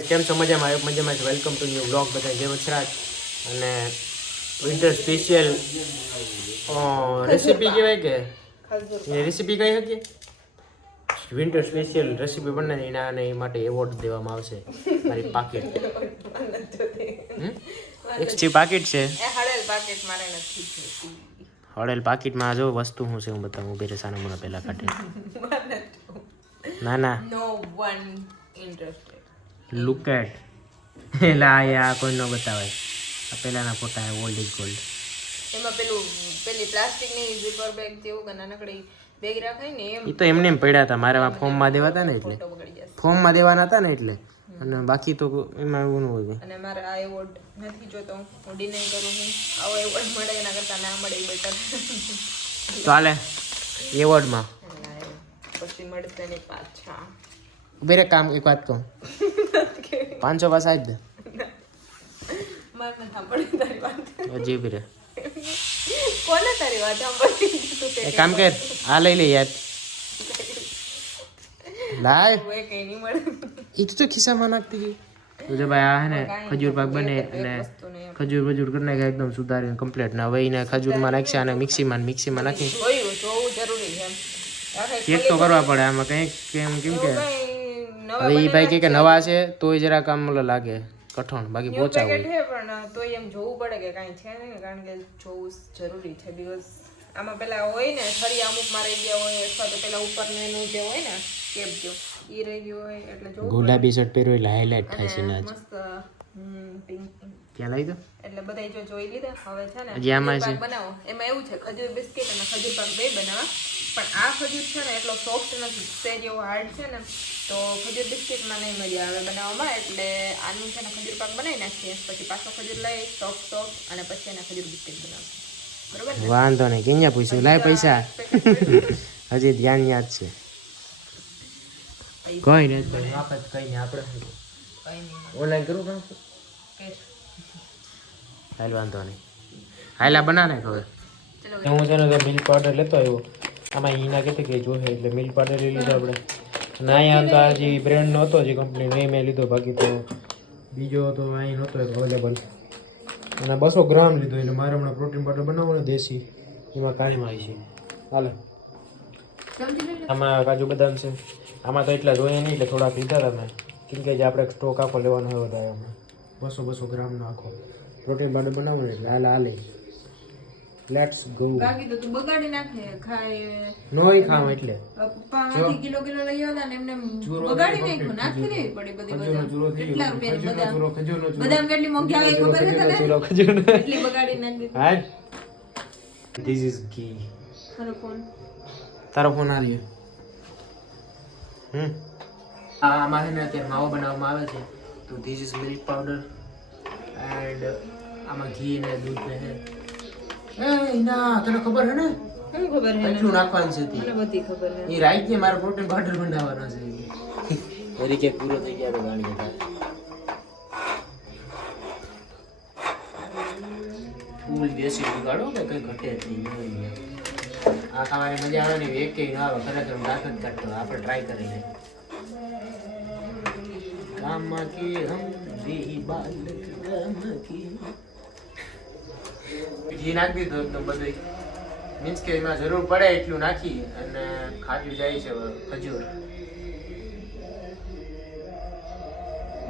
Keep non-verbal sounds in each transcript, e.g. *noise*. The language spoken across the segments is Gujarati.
કેમ છો? મજામાં? આવ્યો મજામાં છે. વેલકમ ટુ ન્યુ બ્લોગ બધા જેમ સરાજ અને વિન્ટર સ્પેશિયલ રેસીપી કહેવાય કે? રેસીપી કઈ હતી? વિન્ટર સ્પેશિયલ રેસીપી બનાવી એના અને એ માટે એવોર્ડ દેવામાં આવશે. મારી પાકીટ. *laughs* એક પાકીટ છે. હળેલ પાકીટમાં જો વસ્તુ શું છે હું બતાવું? ઊભી રહે મને પહેલાં કાઢે. *laughs* ના ના. No one interested. Look at એટલે આ આ કોઈ ન બતાવાય આ પહેલાંના ફોટા ઓલ્ડ ઇઝ ગોલ્ડ એમાં પેલું પેલી પ્લાસ્ટિકની ઝીપર બેગ જેવું કે નાનકડી બેગ રાખાય ને એમ એ તો એમને એમ પડ્યા હતા મારે ફોર્મમાં દેવા હતા ને એટલે ફોર્મમાં દેવાના હતા ને એટલે અને બાકી તો એમાં એવું ન હોય અને મારે આ એવોર્ડ નથી જોતો હું ડિનાય કરું છું આવો એવોર્ડ મળે એના કરતા ના મળે એ બેટર ચાલે એવોર્ડમાં પછી મળશે ને પાછા ઊભી રે કામ એક વાત કહું પાંચસો પાસ આપી દે હજી ઊભી રે કોને તારી વાત સાંભળવી કે એક કામ કર આ લઈ લે યાર લાય કોઈ કઈ નહીં મળે એ તો ખિસ્સામાં નાખતી ગઈ તો જો ભાઈ આ હે ને ખજૂર પાક બને અને ખજૂર બજૂર કરી નાખે એકદમ સુધારીને કમ્પ્લીટ ના વહીને ખજૂરમાં નાખશે અને મિક્સીમાં મિક્સીમાં નાખી ચેક તો કરવા પડે આમાં કંઈક કેમ કેમ કે હવે એ ભાઈ કે કે નવા છે તોય જરાક આમ લાગે કઠણ બાકી પોચા હોય પણ તોય એમ જોવું પડે કે કાંઈ છે ને કારણ કે જોવું જરૂરી છે. દિવસ આમાં પેલા હોય ને ફરી અમુકમાં ગયા હોય અથવા તો પેલા ઉપર એનું જે હોય ને કેપ જો એ રહી ગયું હોય એટલે જોવું ગુલાબી શર્ટ પહેર્યો એટલે હાઇલાઇટ થાય છે ને મસ્ત પિંક ક્યાં લઈ દો એટલે બધા જો જોઈ લીધા હવે છે ને ખજૂર બનાવો. એમાં એવું છે ખજૂર બિસ્કિટ અને ખજૂર પાક બે બનાવવા. પણ આ ખજૂર છે ને એટલો સોફ્ટ નથી. સેજ એવો હાર્ડ છે ને તો ખજૂર બિસ્કિટમાં નહીં મજા આવે બનાવવામાં. એટલે આનું છે ને ખજૂર પાક બનાવી નાખીએ. પછી પાછો ખજૂર લઈ સોફ્ટ સોફ્ટ અને પછી એના ખજૂર બિસ્કિટ બનાવશું. વાંધો નહીં. ક્યાં પૂછ્યું? લાય પૈસા. હજી ધ્યાન યાદ છે. કોઈ નહીં કોઈ કઈ નહીં આપણે કઈ નહીં. ઓનલાઈન કરું કામ હાલ વાંધો નહીં. હાલ આ ને ખબર હું છે ને મિલ્ક પાવડર લેતો આવ્યો આમાં ઈના કેટલી જોશે એટલે મિલ પાડે લઈ લીધો આપણે. ના અહીંયા તો હજી બ્રેન્ડનો હતો જે કંપનીનો એ મેં લીધો બાકી તો બીજો તો અહીં નહોતો અવેલેબલ અને બસો ગ્રામ લીધો એટલે મારે હમણાં પ્રોટીન પાવડર ને દેશી. એમાં કાયમ આવી છે. હાલે. આમાં કાજુ બદામ છે. આમાં તો એટલા જોઈએ નહીં એટલે થોડાક લીધા હતા મેં. કેમ કે જે આપણે સ્ટોક આખો લેવાનો હોય વધારે આમાં. બસો બસો ગ્રામનો આખો. પ્રોટીન પાવડર ને એટલે હાલે હાલે. લેટ્સ ગો બાકી તો તું બગાડી નાખે ખાય. નોય ખાવ એટલે. પપ્પા કિલો કિલો લઈ આવ્યા ને એમને બગાડી નાખ્યો નાખી દે પડી બધી બદામ. કેટલા રૂપિયાની બદામ. બદામ કેટલી મોંઘી આવે ખબર છે તને? કેટલી બગાડી નાખી હા ધીસ ઇઝ ઘી તારો ફોન તારો ફોન આ રહ્યો. હમ. આ આમાં છે ને અત્યારે માવો બનાવવામાં આવે છે. તો this is milk powder and આમાં ઘી ને દૂધ ને છે. એ ના તને ખબર છે ને? શું ખબર હે? કેટલું નાખવાનું છે મને બધી ખબર હે. એ રાઈટ ને મારો પ્રોટીન પાવડર બનાવવાનો છે. એરી કે પૂરો થઈ ગયા તો ગાણી હતા ફૂલ દેશી ઉગાડો કે કઈ ઘટે જ નહીં આ ખાવાની મજા આવે ને એક ના આવે ખરેખર દાંત જ કાઢતો. આપણે ટ્રાય કરીને કામ કે હમ દેહી બાલક કામ કે ઘી નાખી દીધું બધું મીન્સ કે એમાં જરૂર પડે એટલું નાખી અને ખાધું જાય છે ખજૂર.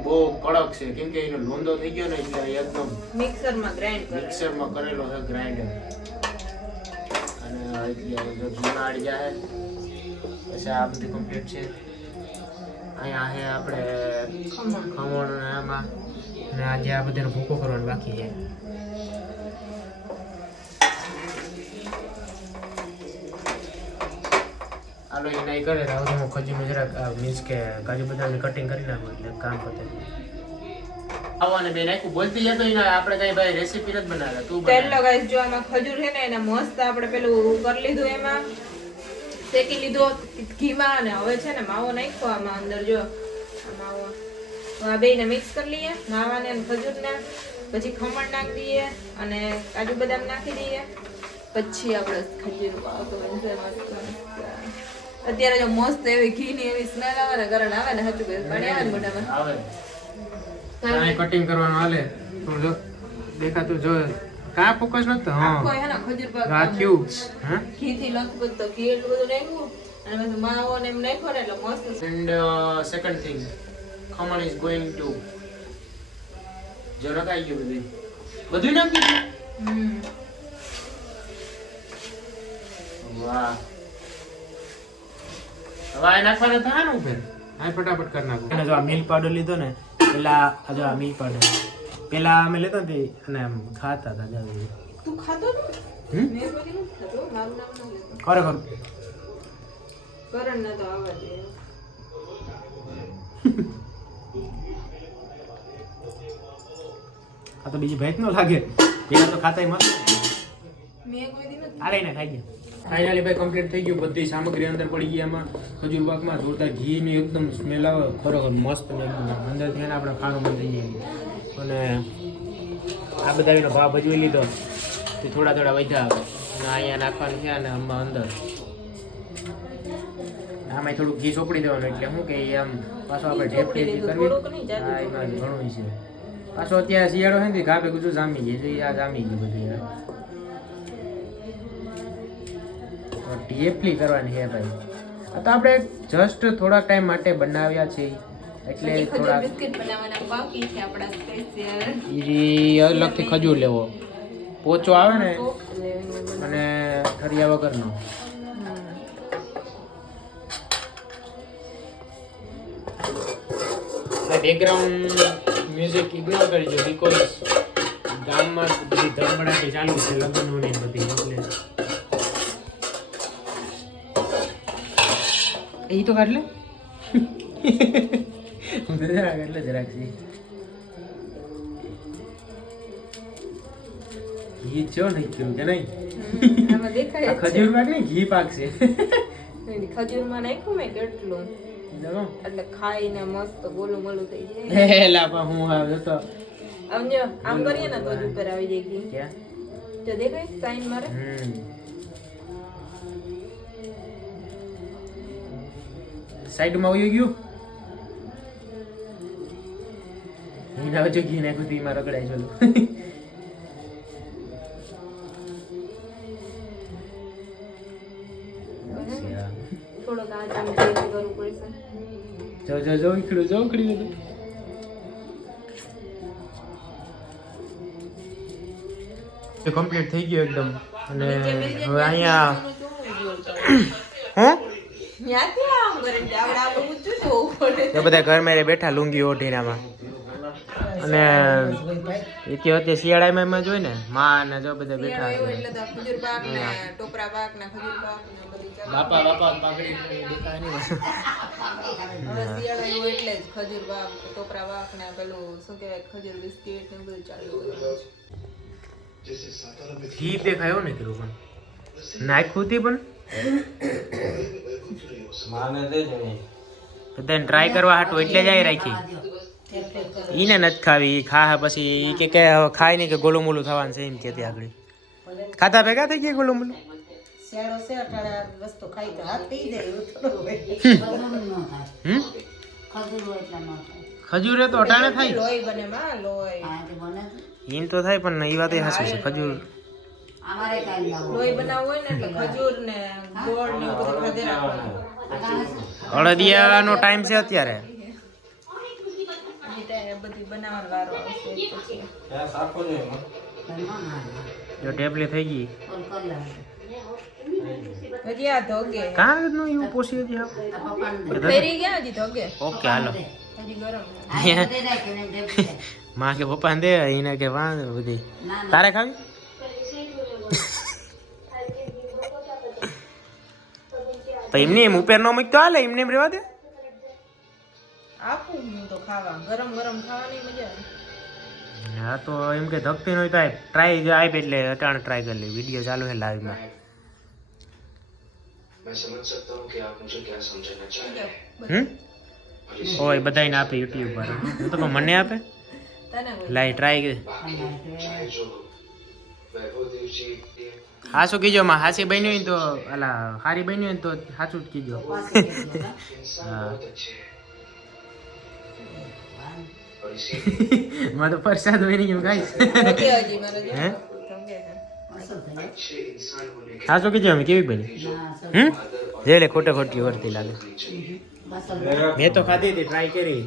બહુ કડક છે. કેમ કે એનો લોંદો થઈ ગયો ને એટલે એકદમ મિક્સરમાં ગ્રાઇન્ડ મિક્સરમાં કરેલો છે ગ્રાઇન્ડર અને એટલે જો જૂના જાય પછી આ બધું કમ્પ્લીટ છે. અહીંયા છે આપણે ખમણ. ખમણ આમાં. અને આજે આ બધાનો ભૂકો કરવાનો બાકી છે. હાલો એ નહીં કરે તો હું ખજૂરનું જરાક મીન્સ કે કાજુ બદામની કટિંગ કરી નાખું એટલે કામ પતે. આવવાને બે નાખ્યું. બોલતી જતો એના આપણે કઈ ભાઈ રેસીપી નથી બનાવ્યા તું પહેલો લગાવી જો આમાં ખજૂર છે ને એને મસ્ત આપણે પેલું કરી લીધું એમાં. શેકી લીધો ઘીમાં અને હવે છે ને માવો નાખ્યો આમાં અંદર જો. આ માવો. આ બેને મિક્સ કરી લઈએ માવાને અને ખજૂરને. પછી ખમણ નાખી દઈએ અને કાજુ બદામ નાખી દઈએ. પછી આપણે ખજૂર. તો બનશે મસ્ત મસ્ત. અત્યારે જો મસ્ત એવી ઘીની એવી સ્મેલ આવે ને ગરણ આવે ને સાચું કહ્યું પાણી આવે ને મોઢામાં. આવે. કટિંગ કરવાનું હાલે. તું જો દેખાતું જો. કાં ફોકસ નતો હા. કોઈ હે ને ખજૂર પાક રાખ્યું. હા? ઘીથી લખપત તો ઘી એટલું બધું નાખ્યું અને પછી માવો ને એમ નાખ્યો ને એટલે મસ્ત and second thing khaman is going to જો રકાઈ ગયું બધું. બધું નામ કીધું હમ. વાહ. હવે નાખવાના હા ફટાફટ કરી નાખો. અને જો આ મિલ્ક પાવડર લીધો ને પેલા આ જો આ મિલ્ક પાવડર પેલા અમે લેતા ને તે અને આમ ખાતા હતા જાવ તું ખાતો ને? ખરેખર કરણ ના તો આવવા દે આ તો બીજી ભેટ નો લાગે. પેલા તો ખાતાય મસ્ત. ખાઈ ગયા ફાઇનલી ભાઈ કમ્પ્લીટ થઈ ગયું. બધી સામગ્રી અંદર પડી ગઈ. એમાં ખજૂર પાકમાં જોરદાર ઘીની એકદમ સ્મેલ આવે. ખરેખર મસ્ત એકદમ. અંદરથી એને આપણે ખાવાનું મન થઈ જાય. અને આ બધા એનો ભાવ ભજવી લીધો. તે થોડા થોડા વધ્યા. આવે અને અહીંયા નાખવાનું છે અને આમાં અંદર. આમાં થોડું ઘી ચોપડી દેવાનું. એટલે શું કે આમ પાછો આપણે કરવી હા એમાં ઘણું છે. પાછો અત્યારે શિયાળો છે ને ઘા ભેગું જામી ગયું. આ જામી ગયું બધું યાર ટીએફલી કરવાની છે ભાઈ. તો આપણે જસ્ટ થોડાક ટાઈમ માટે બનાવ્યા છે એટલે થોડા બિસ્કિટ બનાવવાના બાકી છે આપણા સ્પેશિયલ અલગથી ખજૂર લેવો. પોચો આવે ને અને ઠરિયા વગરનો. બેકગ્રાઉન્ડ મ્યુઝિક ઇગ્નોર કરી દો બીકોઝ ગામમાં બધી ધડબડાટી ચાલુ છે લગ્નોની ને બધી એટલે એ તો કાઢ લે. તો જરાક ઘી ચો નહીં કે નહીં? ખજૂર પાક નહીં ઘી પાક છે ખજૂરમાં નાખ્યું મેં કેટલું. એટલે ખાઈને મસ્ત ગોલું મોલું થઈ જાય. હે લાપા હું આવે જતો આમ કરીએ ને તો ઉપર આવી જાય ઘી. જો દેખાય સાઈન મારે? હમ. સાઈડમાં આવી ગયું? ઘી નાખજો ઘી નાખ્યું તું એમાં રગડાય ચલો જો જો જો ઉખડ્યું જો કમ્પ્લીટ થઈ ગયું એકદમ. અને હવે અહીંયા એ બધા ઘર મેરે બેઠા લુંગી ઓઢીનામાં અને એ કે અત્યારે શિયાળામાં એમાં જોઈ ને માં ને જો બધા બેઠા હોય આવ્યો એટલે ખજૂર પાક ને ટોપરા પાક ને ખજૂર પાક ને બધી બાપા બાપા પાકડી દેખાય નહીં. એટલે જ ખજૂર પાક ટોપરા પાક ને પેલું શું કહેવાય ખજૂર બિસ્કિટ ને બધું ચાલુ ઘી દેખાયો ને કીધું પણ? નાખ્યું તી પણ? બધાને ટ્રાય કરવા હાટું એટલે જ આવી રાખી. ઈને નથી ખાવી ખા પછી કે કે હવે ખાય નહીં કે ગોલું મોલું થવાનું છે એમ કેતી આગળ. ખાતા ભેગા થઈ ગયા ગોલું મોલું હમ? ખજૂર તો અટાણે થાય. ઈન તો થાય પણ એ વાત એ હાસી છે ખજૂર. લોહી બનાવવું હોય ને એટલે ખજૂર ને ગોળ ને બધું રાખવાનું ટાઈમ છે અત્યારે. જો ટેબલી થઈ ગઈ. ઓકે હાલો. *laughs* માં કે પપ્પા દે એને કે વાંધો બધી. તારે ખાવી? તો એમને એમ ઉપર નો મૂકતો હાલે એમને એમ રેવા દે. આપું હું તો ખાવા ગરમ ગરમ ખાવાની મજા આવે. હા તો એમ કે ધકતી હોય તો ટ્રાય ટ્રાય આપ એટલે અટાણ ટ્રાય કરી લે વીડિયો ચાલુ છે લાઈવમાં હમ? ઓય બધાને આપે યુટ્યુબ પર. હું તો મને આપે? લાઈ ટ્રાય હાસું કીજો માં હાસી બન્યું હોય ને તો અલા હારી બન્યું હોય ને તો હાસું જ કીજો. મારે તો પ્રસાદ હોય ને ગાઈસ. ખાઈશ ધમકે હજી મારો જો હે? ધમકે છે. અસલ થઈ હા શું કીધું અમે કેવી બની? હમ? જે લે ખોટે ખોટી વર્તી લાગે. મેં તો ખાધી હતી ટ્રાય કરી.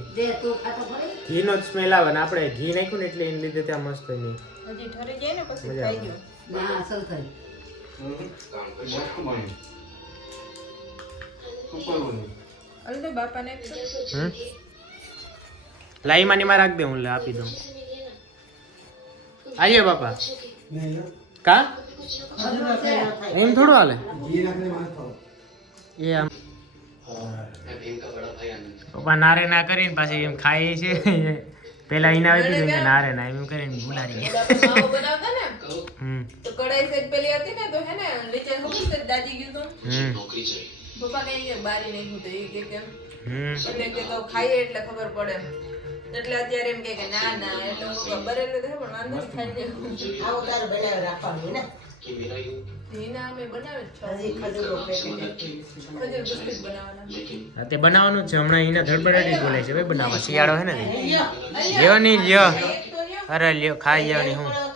ઘીનો જ સ્મેલ આવે ને આપણે ઘી નાખ્યું ને એટલે એને લીધે ત્યાં મસ્ત નહીં હજી ઠરી જાય ને પછી મજા ખાઈ આવે. ગયો. ના અસલ થઈ. અલ માની માં રાખ દે હું આપી દઉં. આઈએ બાપા. કા? એમ થોડું હાલે? એ આમ. પપ્પા નારે ના કરીને પાછી એમ ખાઈ છે પેલા એના દીધું કે નારે ના, એમ કરીને ભૂલારી ને હમ. તો કડાઈ સેટ પેલી હતી ને તો હે ને નીચે ખબર છે દાદી ગયું નોકરી હમ પપ્પા કઈ કે બારી નહીં હું તો એ કે કેમ? એટલે કે તો ખાઈએ એટલે ખબર પડે. એટલે અત્યારે એમ કે કે ના ના એટલે હું ખબર એટલે તો પણ વાંધો નહીં આવું તારે બનાવી રાખવાનું ને? છો. બનાવવાના. તે બનાવવાનું છે હમણાં એને ધડબડાટી બોલે છે ભાઈ બનાવવા. શિયાળો હે ને? લ્યો. નહીં લ્યો. અરે લ્યો ખાઈ જવાની હું. થોડો